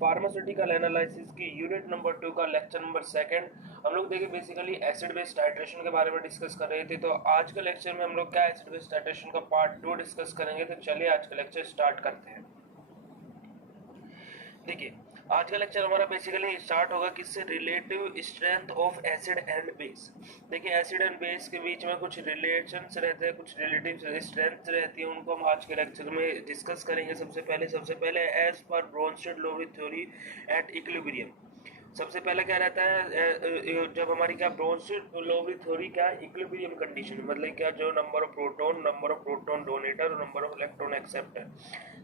Pharmaceutical analysis की unit number 2 का lecture number 2 हम लोग देखिए बेसिकली एसिड बेस टाइट्रेशन के बारे में डिस्कस कर रहे थे। तो आज के लेक्चर में हम लोग क्या एसिड बेस टाइट्रेशन का पार्ट 2 डिस्कस करेंगे। तो चलिए आज का लेक्चर स्टार्ट करते हैं। देखिए आज का लेक्चर हमारा बेसिकली स्टार्ट होगा किससे, relative strength of acid and base. देखिए एसिड एंड बेस के बीच में कुछ रिलेशंस रहते हैं, कुछ रिलेटिव स्ट्रेंथ रहती है, उनको हम आज के लेक्चर में डिस्कस करेंगे। सबसे पहले as per Bronsted-Loewi theory at equilibrium. सबसे पहले क्या रहता है, जब हमारी क्या ब्रोंस्टेड-लोवी थ्योरी क्या इक्विलिब्रियम कंडीशन, मतलब क्या जो नंबर ऑफ प्रोटॉन डोनेटर और नंबर ऑफ इलेक्ट्रॉन एक्सेप्टर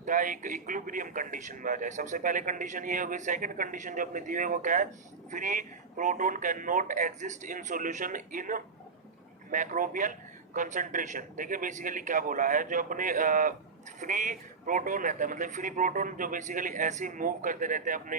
क्या एक इक्विलिब्रियम कंडीशन में आ जाए। सबसे पहले कंडीशन ये होगी। सेकंड कंडीशन जो अपने दी हुई है वो क्या है, free proton can not exist in solution in microbial concentration. देखिए बेसिकली क्या बोला है, जो अपने फ्री प्रोटॉन रहता है, मतलब फ्री प्रोटॉन जो बेसिकली ऐसे मूव करते रहते हैं अपने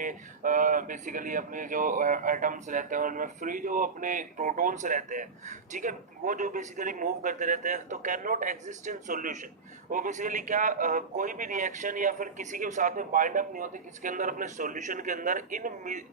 बेसिकली अपने जो एटम्स रहते हैं उनमें फ्री जो अपने प्रोटॉन्स रहते हैं, ठीक है, वो जो बेसिकली मूव करते रहते हैं तो can not exist in solution. वो बेसिकली क्या कोई भी रिएक्शन या फिर किसी के साथ में बाइंड अप नहीं होते किसके अंदर, अपने सॉल्यूशन के अंदर इन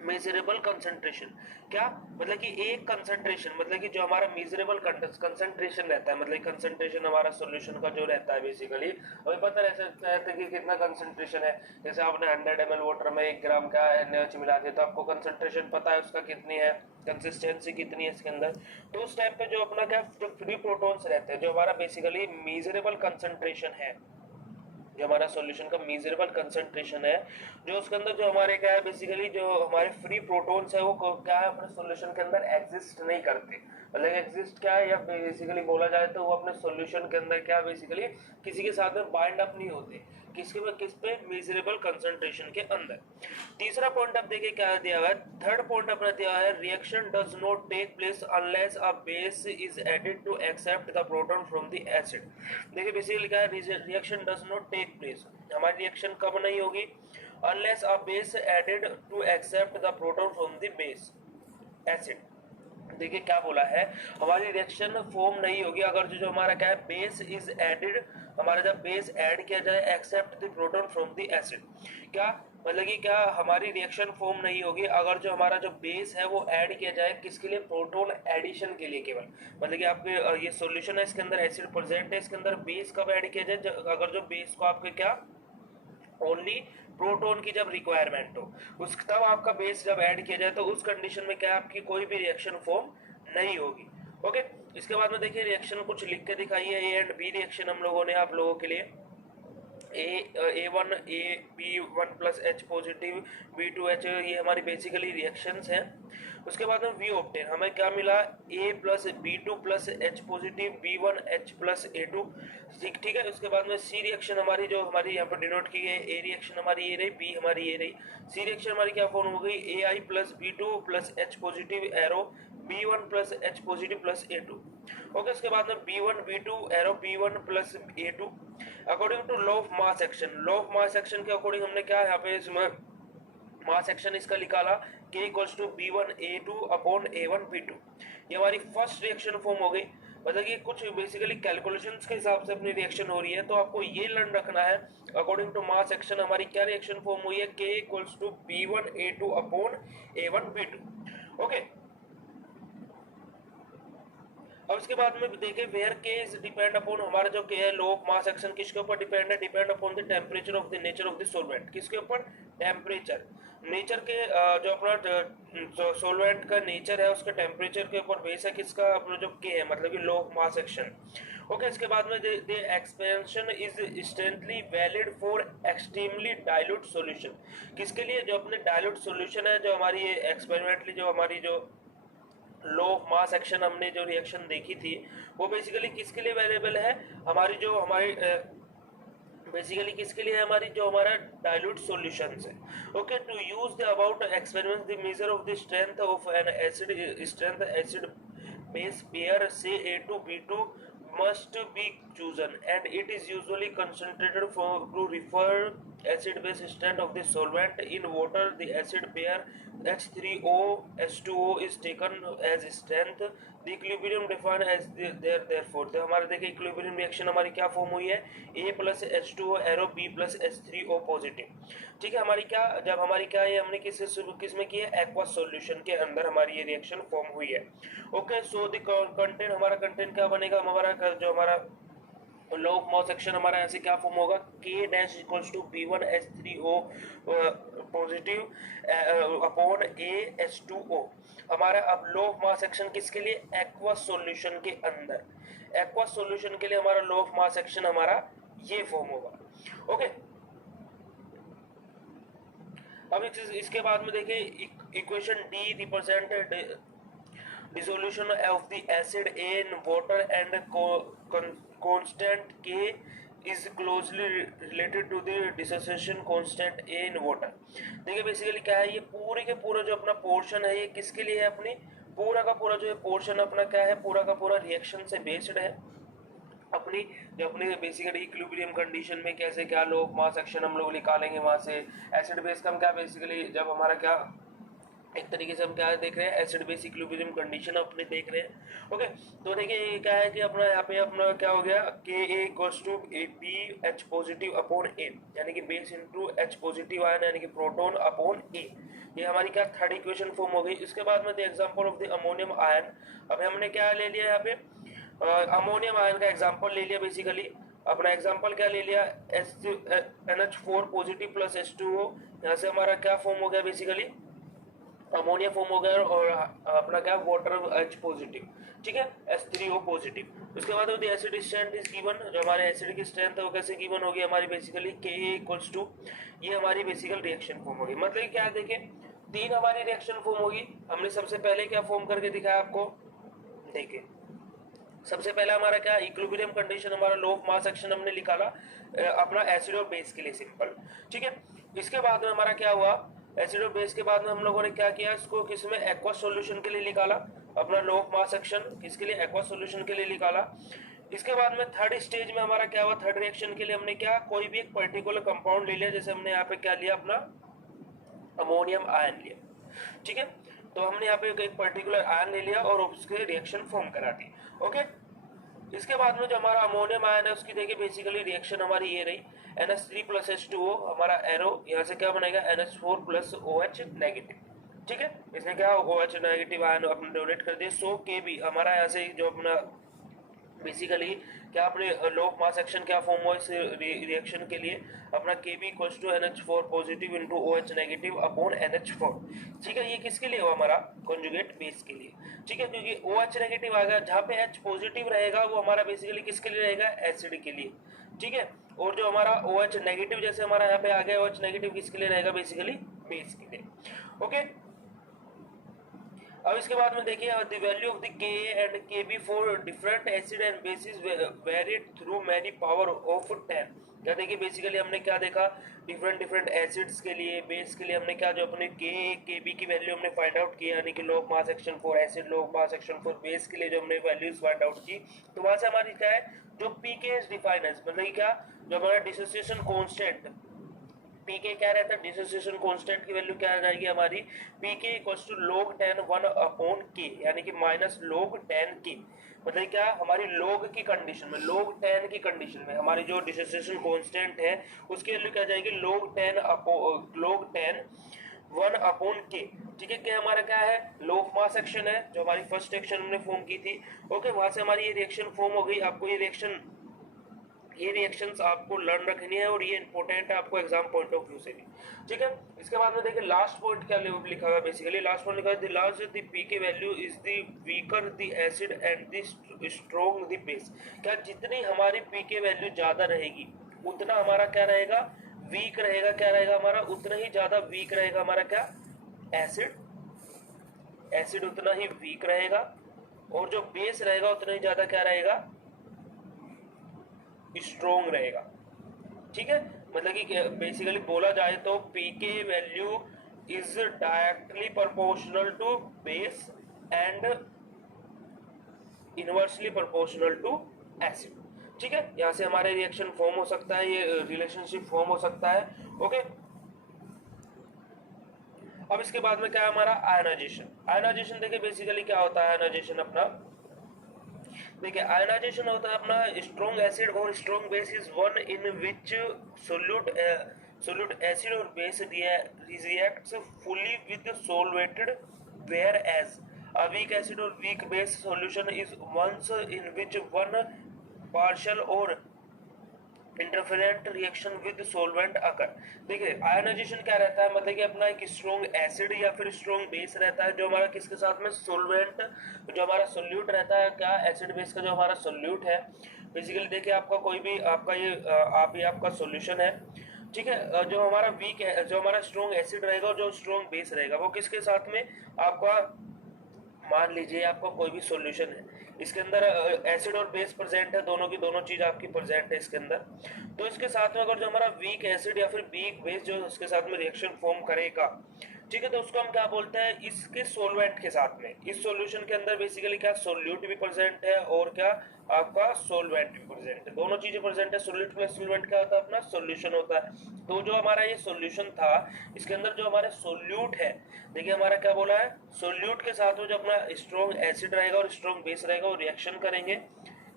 मेजरेबल कंसंट्रेशन। क्या मतलब कि एक कंसंट्रेशन, मतलब कि जो हमारा मेजरेबल कंसंट्रेशन रहता है, मतलब कंसंट्रेशन हमारा सॉल्यूशन का जो रहता है बेसिकली हमें पता रहता है कि कितना कंसंट्रेशन है। जैसे आपने 100 ml वाटर में 1 ग्राम का NaOH मिला दिया तो आपको कंसंट्रेशन पता है उसका कितनी है, कंसिस्टेंसी कितनी है इसके अंदर। तो उस टाइप पे जो अपना क्या जो फ्री प्रोटॉन्स रहते हैं, जो हमारा बेसिकली मेजरेबल कंसंट्रेशन है, जो हमारा सॉल्यूशन का मेजरेबल कंसंट्रेशन है, जो उसके अंदर जो हमारे क्या है बेसिकली जो हमारे फ्री प्रोटॉन्स है वो क्या है अपने सॉल्यूशन के अंदर एग्जिस्ट नहीं करते। मतलब एग्जिस्ट क्या है, या बेसिकली बोला जाए तो वो अपने सॉल्यूशन के अंदर क्या बेसिकली किसी के साथ में बाइंड अप नहीं होते, किस पे मेजरेबल कंसंट्रेशन के अंदर। तीसरा पॉइंट आप देखिए क्या दिया हुआ है, थर्ड पॉइंट अपना दिया है, reaction does not take place unless a base is added to accept the proton from the acid. देखिए बेसिकली क्या है, reaction does not take place, हमारी रिएक्शन कब नहीं होगी, unless a base added to accept the proton from the base acid. देखिए क्या बोला है, हमारी रिएक्शन फॉर्म नहीं होगी अगर जो हमारा क्या है बेस इज एडेड, हमारा जब बेस ऐड किया जाए accept the proton from the acid. क्या मतलब कि क्या हमारी रिएक्शन फॉर्म नहीं होगी अगर जो हमारा जो बेस है वो ऐड किया जाए किसके लिए, प्रोटॉन एडिशन के लिए केवल। मतलब कि आपके ये सॉल्यूशन है इसके अंदर एसिड प्रेजेंट है, इसके अंदर बेस कब ऐड किया जाए, अगर जो बेस को आपके क्या ओनली प्रोटॉन की जब रिक्वायरमेंट हो, उस तब आपका बेस जब ऐड किया जाए तो उस कंडीशन में क्या आपकी कोई भी रिएक्शन फॉर्म नहीं होगी। ओके, इसके बाद में देखिए रिएक्शन कुछ लिख के दिखाइए, ए एंड बी रिएक्शन हम लोगों ने आप लोगों के लिए A1 A B one plus H positive B2H, ये हमारी बेसिकली रिएक्शंस हैं। उसके बाद में वी ऑप्टेन हमें क्या मिला, A plus B2 plus H positive B1H plus A2, ठीक है। उसके बाद में सी रिएक्शन हमारी जो हमारी यहाँ पर डिनोट की है, ए रिएक्शन हमारी ये रही, बी हमारी ये रही, सी रिएक्शन हमारी क्या फॉर्म हो गई, AI plus B2 plus H positive arrow B1 plus H positive plus A2। Okay, उसके बाद में B1 B2 arrow B1 plus A2 according to law of mass action. Law of mass action के according हमने क्या यहाँ पे इसमें mass action इसका निकाला, K equals to B1 A2 upon A1 B2। ये हमारी फर्स्ट रिएक्शन फॉर्म हो गई। मतलब कि कुछ बेसिकली कैलकुलेशंस के हिसाब से अपनी रिएक्शन हो रही है, तो आपको ये लर्न रखना है अकॉर्डिंग टू मास एक्शन हमारी क्या रिएक्शन फॉर्म हुई है, K equals to B1 A2 upon A1 B2। Okay, अब इसके बाद में देखें वेयर के इज डिपेंड अपॉन, हमारा जो के है लो ऑफ मास एक्शन किसके ऊपर डिपेंड है, depend upon the temperature of the nature of the solvent. किसके ऊपर, टेम्परेचर, नेचर के जो अपना सॉल्वेंट का नेचर है उसके टेम्परेचर के ऊपर बेस है किसका, अपना जो के है मतलब कि law of mass action. Okay, इसके बाद में the expansion is strictly valid for extremely dilute solution. किसके लिए, जो अपने डाइल्यूट सॉल्यूशन है, जो हमारी एक्सपेरिमेंटली जो हमारी जो लो ऑफ मास एक्शन हमने जो रिएक्शन देखी थी वो बेसिकली किसके लिए वेरिएबल है, हमारी जो हमारी बेसिकली किसके लिए है, हमारी जो हमारा डाइल्यूट सॉल्यूशंस है। Okay, to use the about experiment the measure of the strength of an acid, strength acid base pair से A2B2 must be chosen and it is usually concentrated for to refer acid base strength of the solvent in water, the acid pair H3O H2O is taken as strength, the equilibrium defined as therefore। तो हमारे देखिए equilibrium reaction हमारी क्या form हुई है, A plus H2O arrow B plus H3O positive. ठीक है, हमारी क्या जब हमारी क्या ये हमने किस में की है, एक्वस सॉल्यूशन के अंदर हमारी ये रिएक्शन फॉर्म हुई है। ओके, सो द कंटेंट, हमारा कंटेंट क्या बनेगा, हमारा जो हमारा लो ऑफ मास सेक्शन हमारा ऐसे क्या फॉर्म होगा, K dash equals to B1H3O positive upon AH2O। हमारा अब लो ऑफ मास सेक्शन किसके लिए, एक्वस सॉल्यूशन के अंदर, एक्वस सॉल्यूशन के लिए हमारा लो ऑफ मास सेक्शन हमारा ये फॉर्म होगा। ओके, अब इसके बाद में देखिए equation D represent dissolution of the acid A in water and constant K is closely related to the dissociation constant A in water। देखिए बेसिकली क्या है, ये पूरे के पूरा जो अपना पोर्शन है ये किसके लिए है, अपनी पूरा का पूरा जो है पोर्शन अपना क्या है, पूरा का पूरा रिएक्शन से बेस्ड है। अपनी जो अपने बेसिकली इक्विलिब्रियम कंडीशन में कैसे क्या लो ऑफ मास सेक्शन हम लोग निकालेंगे वहां से, एसिड बेस का हम क्या बेसिकली जब हमारा क्या एक तरीके से हम क्या देख रहे हैं, एसिड बेस इक्विलिब्रियम कंडीशन अपने देख रहे हैं। ओके, तो देखिए ये क्या है कि अपना यहाँ पे अपना क्या हो गया, Ka equals to B H positive upon A, यानी कि base into H positive ion यानी कि प्रोटॉन अपॉन ए। ये हमारी क्या थर्ड इक्वेशन फॉर्म हो गई। इसके बाद में the example of the ammonium ion, अब हमने क्या ले लिया यहाँ पे, अमोनियम आयन का एग्जांपल ले लिया। बेसिकली अपना एग्जांपल क्या ले लिया, NH4 पॉजिटिव प्लस H2O, यहाँ से हमारा क्या फॉर्म हो गया, बेसिकली अमोनिया फॉर्म हो गया और अपना क्या वाटर H पॉजिटिव, ठीक है, H3O पॉजिटिव। उसके बाद the acid strength is given, जो हमारे एसिड की स्ट्रेंथ है वो कैसे गिवन होगी हमारी, बेसिकली Ka इक्वल्स टू, ये हमारी बेसिकल रिएक्शन फॉर्म होगी। मतलब क्या है, देखिए तीन हमारी रिएक्शन फॉर्म होगी। हमने सबसे पहले क्या फॉर्म करके दिखाया आपको, देखिए सबसे पहला हमारा क्या इक्विलिब्रियम कंडीशन, हमारा लो ऑफ मास सेक्शन हमने निकाला अपना एसिड और बेस के लिए सिंपल, ठीक है। इसके बाद में हमारा क्या हुआ, एसिड और बेस के बाद में हम लोगों ने क्या किया, इसको किसमें एक्वस सॉल्यूशन के लिए निकाला, अपना लो ऑफ मास सेक्शन किसके लिए, एक्वस सॉल्यूशन के लिए निकाला। इसके बाद में थर्ड स्टेज में हमारा क्या हुआ, थर्ड रिएक्शन के लिए हमने क्या कोई भी एक पर्टिकुलर कंपाउंड ले लिया, जैसे हमने यहाँ पे क्या लिया, अपना अमोनियम आयन लिया, ठीक है। तो हमने यहाँ पे एक पर्टिकुलर आयन ले लिया और उसके रिएक्शन फॉर्म करा दी। ओके, इसके बाद में जो हमारा अमोनियम आयन है उसकी देखिए बेसिकली रिएक्शन हमारी ये रही, NH3 प्लस H2O, हमारा एरो यहाँ से क्या बनेगा, NH4 प्लस OH नेगेटिव, ठीक है। इसने क्या OH नेगेटिव आयन अपने डोनेट कर दिए। सो Kb हमारा यहाँ से जो अपना बेसिकली क्या अपने लो ऑफ मास सेक्शन क्या फॉर्म हुआ इस रिएक्शन के लिए, अपना Kb equals to NH4 positive into OH negative upon NH4, ठीक है। ये किसके लिए हुआ, हमारा कॉन्जुगेट बेस के लिए, ठीक है, क्योंकि OH नेगेटिव आ गया, जहाँ पे H पॉजिटिव रहेगा वो हमारा बेसिकली किसके लिए रहेगा, एसिड के लिए, ठीक है। और जो हमारा OH नेगेटिव जैसे हमारा यहाँ पे आ गया, OH नेगेटिव किसके लिए रहेगा, बेसिकली बेस के लिए। ओके, अब इसके बाद में देखिए the value of the Ka and Kb for different acid and bases varied through many power of 10। क्या देखिए बेसिकली हमने क्या देखा, डिफरेंट एसिड्स के लिए, बेस के लिए हमने क्या जो अपने Ka Kb की वैल्यू हमने फाइंड आउट की, यानी कि law of mass action for acid, law of mass action for base के लिए जो हमने वैल्यूज फाइंड आउट की, तो वहां से हमारी क्या है जो Pk इज डिफाइंड एज, मतलब क्या जो हमारा डिसोसिएशन कांस्टेंट Pk क्या रहता है, डिसोसिएशन कांस्टेंट की वैल्यू क्या आ जाएगी हमारी, Pk equals to log 10 1 upon K, यानी कि माइनस log 10 K। मतलब क्या हमारी log की कंडीशन में, log 10 की कंडीशन में हमारी जो डिसोसिएशन कांस्टेंट है उसकी वैल्यू क्या जाएगी, log 10 1 अपॉन K, ठीक है। क्या हमारा क्या है, लो ऑफ मास सेक्शन है जो हमारी फर्स्ट रिएक्शन हमने फॉर्म की थी। ओके, वहां से हमारी ये रिएक्शन फॉर्म हो गई। आपको ये रिएक्शंस आपको लर्न रखनी है और ये इंपॉर्टेंट है आपको एग्जाम पॉइंट ऑफ व्यू से भी, ठीक है। इसके बाद में देखिए लास्ट पॉइंट क्या लिखा हुआ है, बेसिकली लास्ट पॉइंट लिखा है the larger the Pk value is the weaker the acid and the strong the base. क्या जितनी हमारी Pk वैल्यू ज्यादा रहेगी उतना हमारा क्या रहेगा, वीक रहेगा, क्या रहेगा हमारा, उतना ही ज्यादा वीक रहेगा हमारा क्या एसिड उतना ही वीक रहेगा, और जो बेस रहेगा उतना ही ज्यादा क्या रहेगा, स्ट्रोंग रहेगा, ठीक है। मतलब कि बेसिकली बोला जाए तो Pk value is directly proportional to base and inversely proportional to acid, ठीक है, यहाँ से हमारे रिएक्शन फॉर्म हो सकता है, ये रिलेशनशिप फॉर्म हो सकता है। ओके, अब इसके बाद में क्या है हमारा आयनाइजेशन। आयनाइजेशन देखिए बेसिकली क्या होता है आयनाइजेशन अपना, देखिए आयनाइजेशन होता है अपना स्ट्रॉन्ग एसिड और strong base is one in which solute acid और base reacts fully with solvated, whereas a weak acid और weak base solution is ones in which one partial और इंटरफेरेंट रिएक्शन विद सोलवेंट अकर। देखिए ionization क्या रहता है, मतलब कि अपना एक स्ट्रॉन्ग एसिड या फिर स्ट्रॉन्ग बेस रहता है जो हमारा किसके साथ में सोलवेंट, जो हमारा सोल्यूट रहता है, क्या एसिड बेस का जो हमारा सोल्यूट है। बेसिकली देखिए आपका कोई भी आपका ये आपका सॉल्यूशन है, ठीक है, जो हमारा वीक है, जो हमारा स्ट्रॉन्ग एसिड रहेगा और जो स्ट्रॉन्ग बेस रहेगा वो किसके साथ में आपका, मान लीजिए आपका कोई भी सॉल्यूशन है, इसके अंदर एसिड और बेस प्रेजेंट है, दोनों की दोनों चीज आपकी प्रेजेंट है इसके अंदर। तो इसके साथ में अगर जो हमारा वीक एसिड या फिर वीक बेस जो उसके साथ में रिएक्शन फॉर्म करेगा, ठीक है, तो उसको हम क्या बोलते हैं, इसके सोलवेंट के साथ में, इस सॉल्यूशन के अंदर बेसिकली क्या सोल्यूट भी प्रेजेंट है और क्या आपका सोलवेंट भी प्रेजेंट है, दोनों चीजें प्रेजेंट है। सोल्यूट प्लस सोलवेंट क्या होता है अपना सॉल्यूशन होता है। तो जो हमारा ये सॉल्यूशन था, इसके अंदर जो हमारे सोल्यूट है, देखिए हमारा क्या बोला है, सोल्यूट के साथ में जो अपना स्ट्रॉन्ग एसिड रहेगा और स्ट्रॉन्ग बेस रहेगा वो रिएक्शन करेंगे,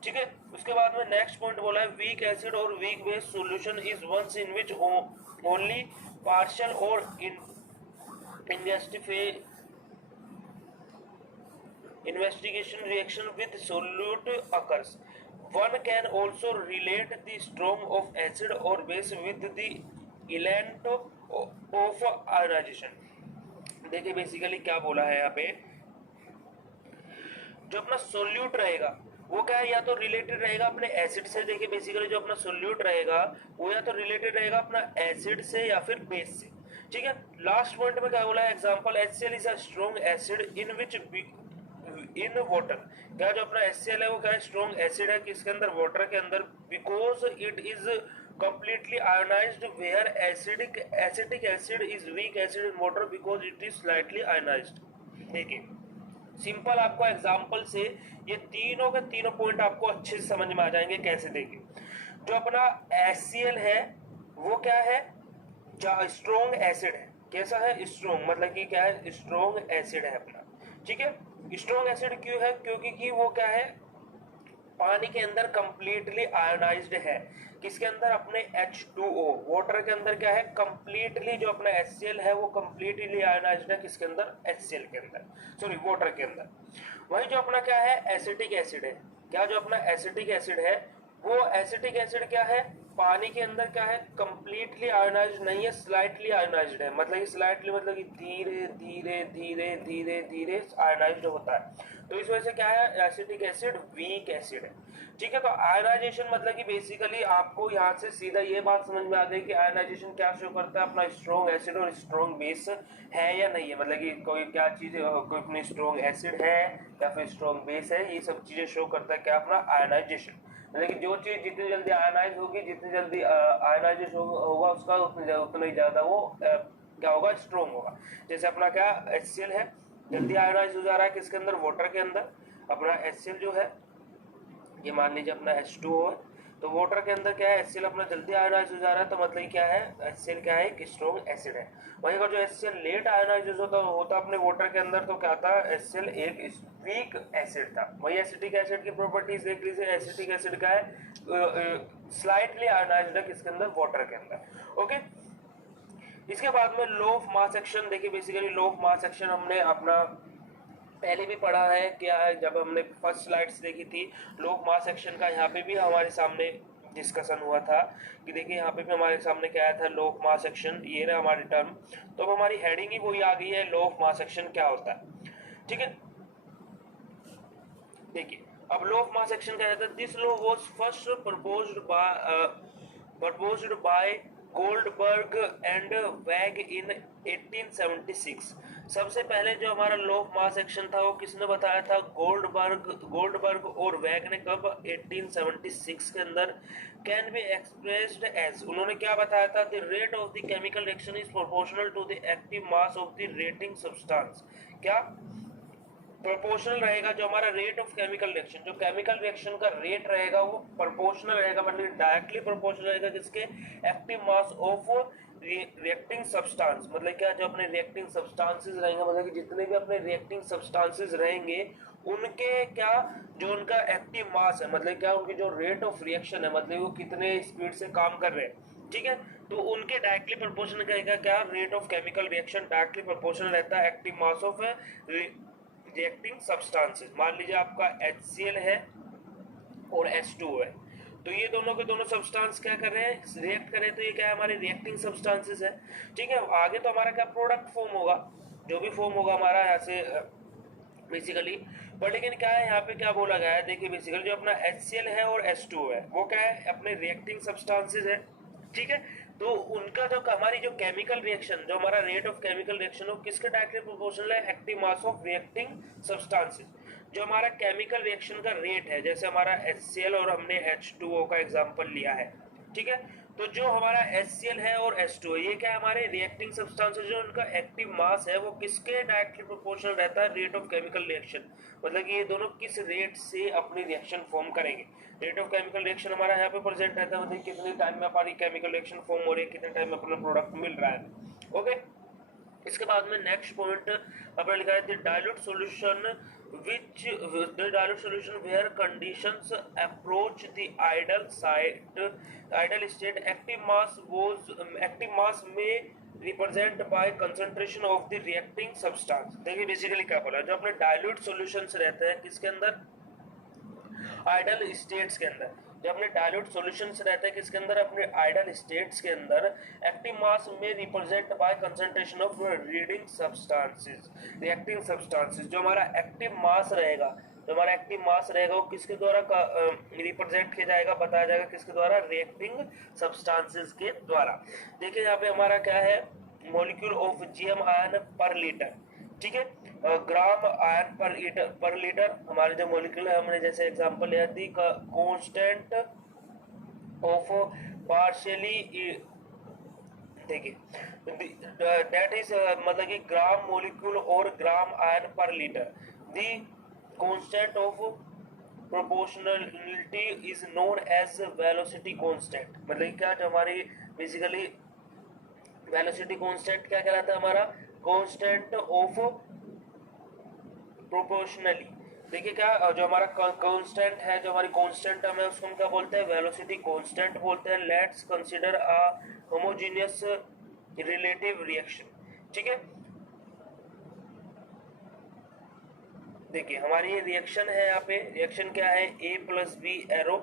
ठीक है। उसके बाद में नेक्स्ट पॉइंट बोला है वीक एसिड और weak base solution is ones in which only partial और investigation reaction with solute occurs. One can also relate the strong of acid or base with the element of ionization। देखिए basically क्या बोला है यहाँ पे, जो अपना सोल्यूट रहेगा वो क्या है, या तो रिलेटेड रहेगा अपने एसिड से। देखिए बेसिकली जो अपना सोल्यूट रहेगा वो या तो रिलेटेड रहेगा अपना एसिड से या फिर बेस से, ठीक है। लास्ट पॉइंट में क्या बोला है, example HCl is a strong acid in which in water. क्या जो अपना HCl है वो क्या है, स्ट्रॉन्ग एसिड है किसके अंदर, वाटर के अंदर, because it is completely ionized where acetic acid is weak acid in water because it is slightly ionized। देखिए सिंपल आपको एग्जांपल से ये तीनों के तीनों पॉइंट आपको अच्छे से समझ में आ जाएंगे। कैसे देखिए, जो अपना HCl है वो क्या है, स्ट्रॉन्ग एसिड है। कैसा है, स्ट्रॉन्ग, मतलब कि क्या है, स्ट्रॉन्ग एसिड है अपना, ठीक है। स्ट्रॉन्ग एसिड क्यों है, क्योंकि कि वो क्या है, पानी के अंदर कंप्लीटली आयोनाइज्ड है। किसके अंदर, अपने H2O, वाटर के अंदर क्या है, कंप्लीटली जो अपना HCl है वो कंप्लीटली आयोनाइज्ड है। किसके अंदर, HCl के अंदर, सॉरी वाटर के अंदर। वही जो अपना क्या है, एसिटिक एसिड है। क्या जो अपना एसिटिक एसिड है वो एसिटिक एसिड क्या है, पानी के अंदर क्या है, कंप्लीटली आयोनाइज्ड नहीं है, स्लाइटली आयोनाइज्ड है। मतलब कि स्लाइटली मतलब कि धीरे धीरे धीरे धीरे धीरे आयोनाइज्ड होता है। तो इस वजह से क्या है, एसिटिक एसिड वीक एसिड है, ठीक है। तो आयोनाइजेशन मतलब कि बेसिकली आपको यहाँ से सीधा ये बात समझ में आ गई कि आयोनाइजेशन क्या शो करता है, अपना स्ट्रॉन्ग एसिड और स्ट्रॉन्ग बेस है या नहीं है। मतलब कि कोई क्या चीज, कोई अपनी स्ट्रॉन्ग एसिड है या फिर स्ट्रॉन्ग बेस है, ये सब चीजें शो करता है क्या, अपना आयोनाइजेशन। मतलब कि जो चीज जितनी जल्दी आयनाइज होगी, जितनी जल्दी आयनाइजेशन होगा उसका उतना ही ज्यादा वो क्या होगा, स्ट्रॉन्ग होगा। जैसे अपना क्या HCl है, जल्दी आयनाइज हो जा रहा है किसके अंदर, वाटर के अंदर। अपना HCl जो है, ये मान लीजिए अपना H2O है, तो वाटर के अंदर क्या है, HCl अपना जल्दी आयनाइज हो जा रहा है, तो मतलब क्या है, HCl क्या है, एक स्ट्रॉन्ग एसिड है। वहीं अगर जो HCl लेट आयनाइज होता अपने वाटर के अंदर, तो क्या था, HCl एक वीक एसिड था। वही एसिटिक एसिड की प्रॉपर्टीज देख लीजिए, एसिटिक एसिड का है स्लाइटली आयनाइज्ड है किसके अंदर, वाटर के अंदर। ओके, इसके बाद में लो ऑफ मास एक्शन। देखिए basically low of mass action हमने अपना पहले भी पढ़ा है, क्या है, जब हमने फर्स्ट स्लाइड्स देखी थी लो ऑफ मास एक्शन का, यहाँ पे भी हमारे सामने डिस्कशन हुआ था कि देखिए यहाँ पे भी हमारे सामने क्या आया था, लो ऑफ मास एक्शन, ये रहा हमारी टर्म। तो अब हमारी हेडिंग ही वही आ गई है, लो ऑफ मास एक्शन क्या होता है, ठीक है। देखिए अब लो ऑफ मास एक्शन क्या रहता है, this law was first proposed by Goldberg and वैग इन 1876। सबसे पहले जो हमारा लॉ ऑफ मास एक्शन था वो किसने बताया था, गोल्डबर्ग और वैग ने, कब, 1876 के अंदर। कैन बी एक्सप्रेस्ड एज, उन्होंने क्या बताया था, the rate of the chemical reaction is proportional to the active mass of the rating substance. क्या, प्रोपोर्शनल रहेगा, जो हमारा रेट ऑफ केमिकल रिएक्शन, जो केमिकल रिएक्शन का रेट रहेगा वो प्रोपोर्शनल रहेगा, मतलब डायरेक्टली प्रोपोर्शनल रहेगा किसके, active mass of reacting substance. मतलब क्या, जो अपने रिएक्टिंग सब्सटेंसेस रहेंगे, मतलब कि जितने भी अपने रिएक्टिंग सब्सटेंसेस रहेंगे उनके क्या, जो उनका एक्टिव मास है, मतलब क्या उनकी जो रेट ऑफ रिएक्शन है, मतलब वो कितने स्पीड से काम कर रहे हैं, ठीक है, तो उनके डायरेक्टली प्रोपोर्शनल रहेगा क्या, rate of chemical reaction directly proportional रहता है active mass of reacting substances. मान लीजिए आपका HCl है और H2O है, तो ये दोनों के दोनों सब्सटेंस क्या कर रहे हैं, रिएक्ट कर रहे हैं, तो ये क्या है, हमारे रिएक्टिंग सब्सटेंसेस है, ठीक है। आगे तो हमारा क्या प्रोडक्ट फॉर्म होगा, जो भी फॉर्म होगा हमारा यहाँ से बेसिकली। पर लेकिन क्या है, यहाँ पे क्या बोला गया है, देखिए बेसिकली जो अपना HCl है और H2O है वो क्या है, अपने रिएक्टिंग सब्सटेंसेस है, ठीक है। तो उनका जो हमारी जो केमिकल रिएक्शन, जो हमारा रेट ऑफ केमिकल रिएक्शन हो किसके डायरेक्टली प्रोपोर्शनल है, active mass of reacting substances. जो हमारा केमिकल रिएक्शन का रेट है, जैसे हमारा HCl और हमने H2O का एग्जांपल लिया है, ठीक है, तो जो हमारा HCl है और H2O ये क्या है, हमारे रिएक्टिंग सब्सटेंसेस, जो उनका एक्टिव मास है वो किसके डायरेक्टली प्रोपोर्शनल रहता है, रेट ऑफ केमिकल रिएक्शन। मतलब कि ये दोनों किस रेट से अपनी रिएक्शन फॉर्म करेंगे। रेट ऑफ केमिकल रिएक्शन हमारा यहाँ पे प्रेजेंट रहता है, मतलब कितने टाइम में हमारी केमिकल रिएक्शन फॉर्म हो रही है, कितने टाइम में अपना प्रोडक्ट मिल रहा है। ओके, इसके बाद में नेक्स्ट पॉइंट अपने लिखा है dilute solution which the dilute solution where conditions approach the ideal state, active mass may represent by concentration of the reacting substance। देखिए बेसिकली क्या बोला, जो अपने डाइल्यूट सॉल्यूशंस रहते हैं किसके अंदर, आइडल स्टेट्स के अंदर, जो अपने डाइल्यूट सॉल्यूशंस रहते हैं किसके अंदर, अपने आइडल स्टेट्स के अंदर, एक्टिव मास में represent by concentration of reading substances, reacting substances. जो हमारा एक्टिव मास रहेगा, जो हमारा एक्टिव मास रहेगा वो किसके द्वारा रिप्रेजेंट किया जाएगा, बताया जाएगा किसके द्वारा, रिएक्टिंग सब्सटेंसेस के द्वारा। देखिए यहाँ पे हमारा क्या है, मॉलिक्यूल ऑफ GM आयन पर लीटर, ठीक है, ग्राम आयन पर लीटर हमारे जो मॉलिक्यूल है, हमने जैसे एग्जांपल लिया थी कांस्टेंट ऑफ पार्शियली, देखिए दैट इज मतलब कि ग्राम मॉलिक्यूल और ग्राम आयन पर litre, the constant of proportionality is known as velocity constant. मतलब क्या, जो हमारी बेसिकली वेलोसिटी कांस्टेंट क्या कहलाता है, हमारा कांस्टेंट ऑफ प्रोपोर्शनली। देखिए क्या, जो हमारा कांस्टेंट है, जो हमारी कांस्टेंट टर्म है उसको हम क्या बोलते हैं, वेलोसिटी कांस्टेंट बोलते हैं। Let's consider a homogeneous relative reaction, ठीक है। देखिए हमारी ये रिएक्शन है, यहाँ पे रिएक्शन क्या है, A+B एरो,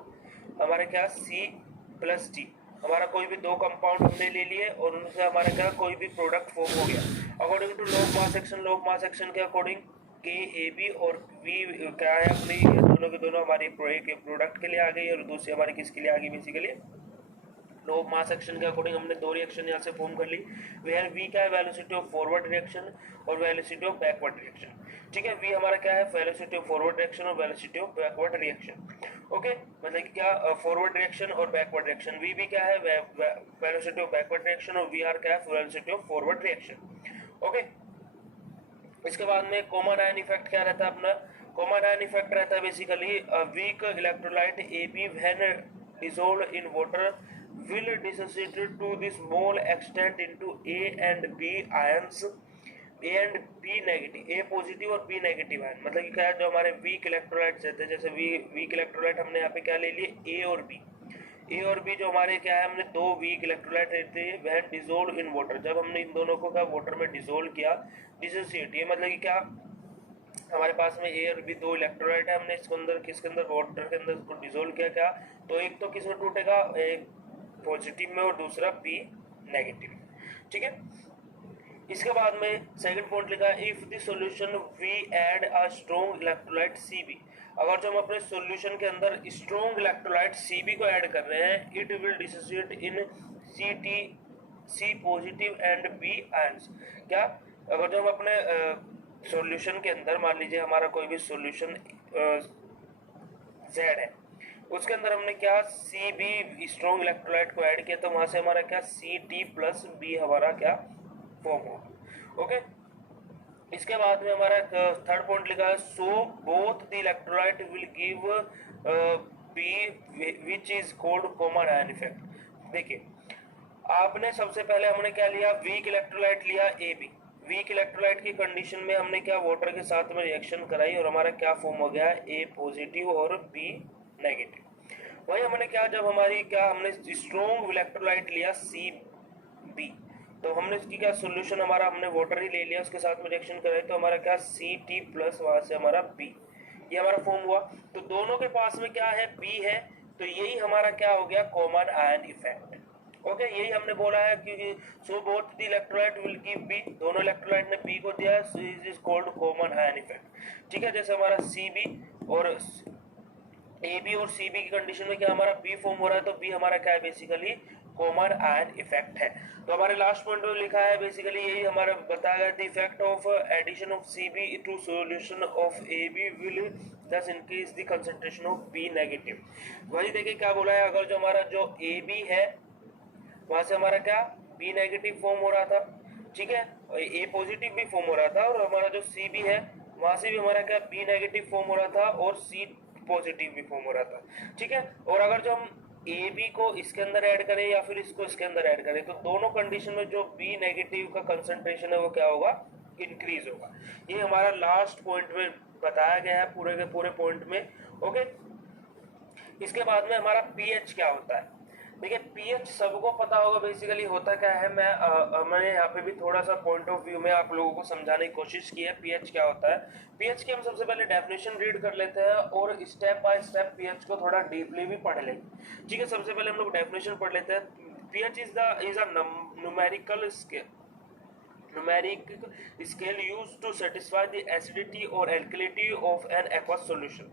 हमारा क्या C+D, हमारा कोई भी दो कंपाउंड हमने ले लिए और उनसे हमारा क्या कोई भी प्रोडक्ट फॉर्म हो गया। According to log mass action के अकॉर्डिंग KB और V क्या है, अपनी दोनों के दोनों हमारी प्रोडक्ट के लिए आ गई और दूसरी हमारी किसके लिए आ गई, बेसिकली लो मास एक्शन के अकॉर्डिंग हमने दो रिएक्शन यहाँ से फॉर्म कर ली। वेयर V क्या है, वेलोसिटी ऑफ फॉरवर्ड रिएक्शन और वेलोसिटी ऑफ बैकवर्ड रिएक्शन, ठीक है। V हमारा क्या है, वेलोसिटी ऑफ फॉरवर्ड रिएक्शन और velocity of backward reaction. Okay, मतलब क्या, फॉरवर्ड रिएक्शन और बैकवर्ड रिएक्शन। V भी क्या है, वेलोसिटी ऑफ बैकवर्ड रिएक्शन और VR क्या है, velocity of forward reaction. Okay, इसके बाद में कॉमन आयन इफेक्ट क्या रहता है अपना, कॉमन आयन इफेक्ट रहता है basically weak electrolyte AB when dissolved in water will dissociate to the small extent into A and B ions, A and B negative, A positive और B negative ion. मतलब कि क्या है, जो हमारे weak electrolytes रहते हैं, जैसे वीक इलेक्ट्रोलाइट हमने यहाँ पे क्या ले लिए, A और B। A और B जो हमारे क्या है, हमने दो वीक इलेक्ट्रोलाइट रहते हैं, वह डिसोल्व इन वाटर, जब हमने इन दोनों को क्या वाटर में डिसोल्व किया, डिसोसिएट, ये मतलब कि क्या, हमारे पास में A और B दो इलेक्ट्रोलाइट है, हमने इसके अंदर किसके अंदर, वाटर के अंदर इसको डिसोल्व किया, क्या तो एक तो किस में टूटेगा, एक पॉजिटिव में और दूसरा B नेगेटिव, ठीक है। इसके बाद में सेकंड पॉइंट लिखा है, if the solution we add a strong electrolyte Cb, अगर जो हम अपने सॉल्यूशन के अंदर स्ट्रॉन्ग इलेक्ट्रोलाइट Cb को ऐड कर रहे हैं, it will dissociate in C positive and B ions. क्या, अगर जो हम अपने सॉल्यूशन के अंदर, मान लीजिए हमारा कोई भी सॉल्यूशन Z है, उसके अंदर हमने क्या Cb स्ट्रॉन्ग इलेक्ट्रोलाइट को ऐड किया, तो वहां से हमारा क्या Ct+B हमारा क्या फॉर्म होगा। ओके, इसके बाद में हमारा थर्ड पॉइंट लिखा है, so both the electrolyte will give B which is called common ion effect. देखिए, आपने सबसे पहले हमने क्या लिया, वीक इलेक्ट्रोलाइट लिया ए बी। वीक इलेक्ट्रोलाइट की कंडीशन में हमने क्या, वाटर के साथ में रिएक्शन कराई और हमारा क्या फॉर्म हो गया, ए पॉजिटिव और बी नेगेटिव। वही हमने क्या, जब हमारी क्या, हमने स्ट्रॉन्ग इलेक्ट्रोलाइट लिया सी बी, तो हमने इसकी क्या सोल्यूशन, हमारा हमने वाटर ही ले लिया, उसके साथ में रिएक्शन कराई, तो हमारा क्या सी टी प्लस, वहां से हमारा बी, ये हमारा फॉर्म हुआ। तो दोनों के पास में क्या है, बी है, तो यही हमारा क्या हो गया, कॉमन आयन इफेक्ट। ओके, यही हमने बोला है कि so both the electrolyte will give B, दोनों इलेक्ट्रोलाइट ने बी को दिया, so is called common ion effect. ठीक है, जैसे हमारा सी बी और ए बी और सी बी की कंडीशन में क्या हमारा बी फॉर्म हो रहा है, तो बी हमारा क्या है, बेसिकली कॉमन आयन इफेक्ट है। तो हमारे लास्ट पॉइंट में लिखा है बेसिकली यही हमारा बताया गया, the effect of addition of C B to solution of A B will thus increase the concentration of B negative. वही देखिए क्या बोला है, अगर जो हमारा जो ए बी है वहां से हमारा क्या बी नेगेटिव फॉर्म हो रहा था, ठीक है, ए पॉजिटिव भी फॉर्म हो रहा था, और हमारा जो सी बी है वहां से भी हमारा क्या बी नेगेटिव फॉर्म हो रहा था और सी पॉजिटिव भी फॉर्म हो रहा था। ठीक है, और अगर जो हम ए बी को इसके अंदर ऐड करें या फिर इसको इसके अंदर ऐड करें, तो दोनों कंडीशन में जो बी नेगेटिव का कंसंट्रेशन है वो क्या होगा, इंक्रीज होगा। ये हमारा लास्ट पॉइंट में बताया गया है पूरे के पूरे पॉइंट में। ओके, इसके बाद में हमारा पीएच क्या होता है। देखिए, पीएच सबको पता होगा बेसिकली होता क्या है, मैंने यहाँ पे भी थोड़ा सा पॉइंट ऑफ व्यू में आप लोगों को समझाने की कोशिश की है पीएच क्या होता है। पीएच की हम सबसे पहले डेफिनेशन रीड कर लेते हैं और स्टेप बाय स्टेप पीएच को थोड़ा डीपली भी पढ़ लेंगे। ठीक है, सबसे पहले हम लोग डेफिनेशन पढ़ लेते हैं। PH is a numerical scale, numeric scale used to satisfy the acidity or alkalinity of an aqueous solution।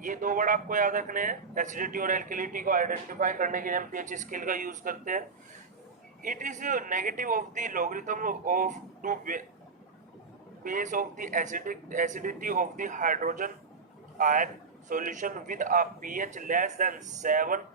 ये दो वर्ड आपको याद रखने हैं, एसिडिटी और एल्कलिनिटी को आइडेंटिफाई करने के लिए हम पीएच स्केल का यूज करते हैं। It is negative of the logarithm of to base of the acidity of the hydrogen ion solution with a pH less than 7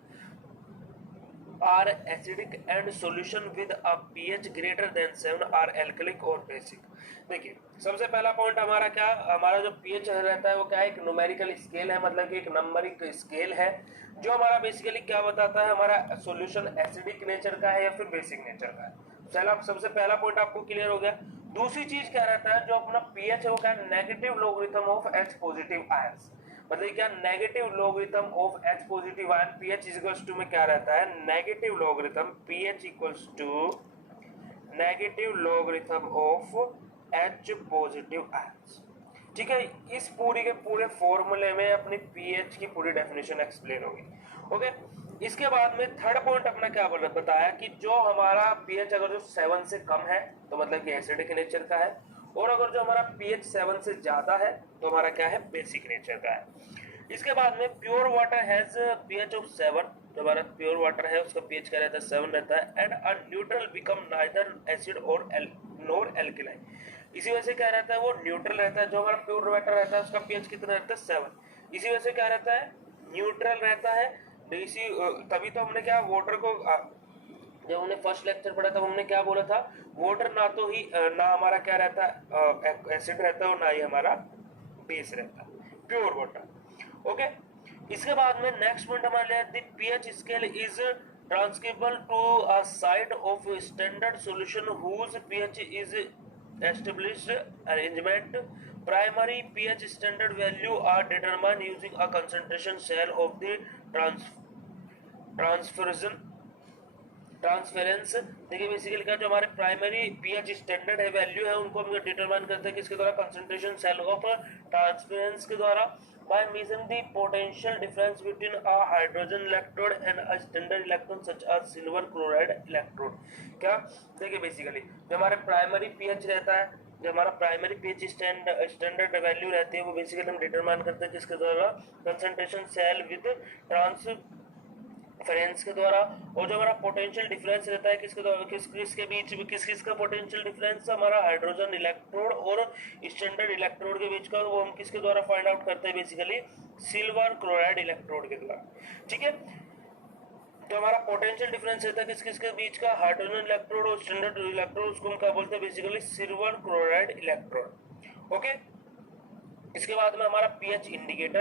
are acidic and solution with a pH greater than 7 are alkalic or basic। देखिए, सबसे पहला point हमारा क्या, हमारा जो pH रहता है वो क्या है, एक न्यूमेरिकल स्केल है, मतलब कि एक नंबरिक स्केल है, जो हमारा बेसिकली क्या बताता है, हमारा सॉल्यूशन एसिडिक नेचर का है या फिर बेसिक नेचर का है। चलो, सबसे पहला पॉइंट आपको क्लियर हो गया। दूसरी चीज क्या रहता है, जो अपना pH है वो क्या है, negative logarithm of H positive ions, मतलब क्या negative logarithm of H positive ion, pH equals to में क्या रहता है, negative logarithm, pH equals to negative logarithm of H positive ions. ठीक है, इस पूरी के पूरे फॉर्मूले में अपनी pH की पूरी डेफिनेशन एक्सप्लेन होगी। ओके, इसके बाद में थर्ड पॉइंट अपना क्या बताया कि जो हमारा pH अगर जो 7 से कम है तो मतलब कि एसिडिक नेचर का है, और अगर जो हमारा pH 7 से ज्यादा है तो हमारा क्या है, बेसिक नेचर का है। इसके बाद में pure water has pH of 7, जो हमारा प्योर वाटर है उसका pH क्या रहता है, 7 रहता है, and a neutral become neither acid और नॉर एल्कलाइन। इसी वजह से क्या रहता है, वो न्यूट्रल रहता है। जो हमारा प्योर वाटर रहता है उसका pH कितना रहता है, 7। इसी वजह से क्या रहता है, न्यूट्रल रहता है। इसी तभी तो हमने क्या वाटर को जब हमने फर्स्ट लेक्चर पढ़ा तब हमने क्या बोला था, वाटर ना तो ही ना हमारा क्या रहता है एसिड रहता है और ना ही हमारा बेस रहता है, प्योर वाटर। ओके, इसके बाद में नेक्स्ट पॉइंट हमारे लिए the pH scale is transferable to a side of standard solution whose pH is established arrangement. Primary pH standard value are determined using a concentration cell of the transference. देखिए basically क्या, जो हमारे primary pH standard है value है उनको हम determine करते हैं किसके द्वारा, कंसंट्रेशन सेल ऑफ ट्रांसफरेंस के द्वारा, by measuring the potential difference between a hydrogen electrode and a standard electron such as silver chloride electrode। क्या देखिए बेसिकली जो हमारे प्राइमरी पीएच रहता है, जो हमारा प्राइमरी पीएच स्टैंडर्ड वैल्यू रहती है वो बेसिकली हम डिटरमाइन करते हैं किसके द्वारा, कंसंट्रेशन सेल विद ट्रांसफरेंस के द्वारा। और जो हमारा पोटेंशियल डिफरेंस रहता है किसके द्वारा, किसके बीच में किसका पोटेंशियल डिफरेंस, हमारा हाइड्रोजन इलेक्ट्रोड और स्टैंडर्ड इलेक्ट्रोड के बीच का, वो हम किसके द्वारा फाइंड आउट करते हैं, बेसिकली सिल्वर क्लोराइड इलेक्ट्रोड के द्वारा। ठीक है, तो हमारा पोटेंशियल डिफरेंस रहता है किस किसके बीच का, हाइड्रोजन इलेक्ट्रोड और स्टैंडर्ड इलेक्ट्रोड, उसको हम क्या बोलते हैं, basically silver chloride electrode. Okay. इसके बाद में हमारा पीएच इंडिकेटर,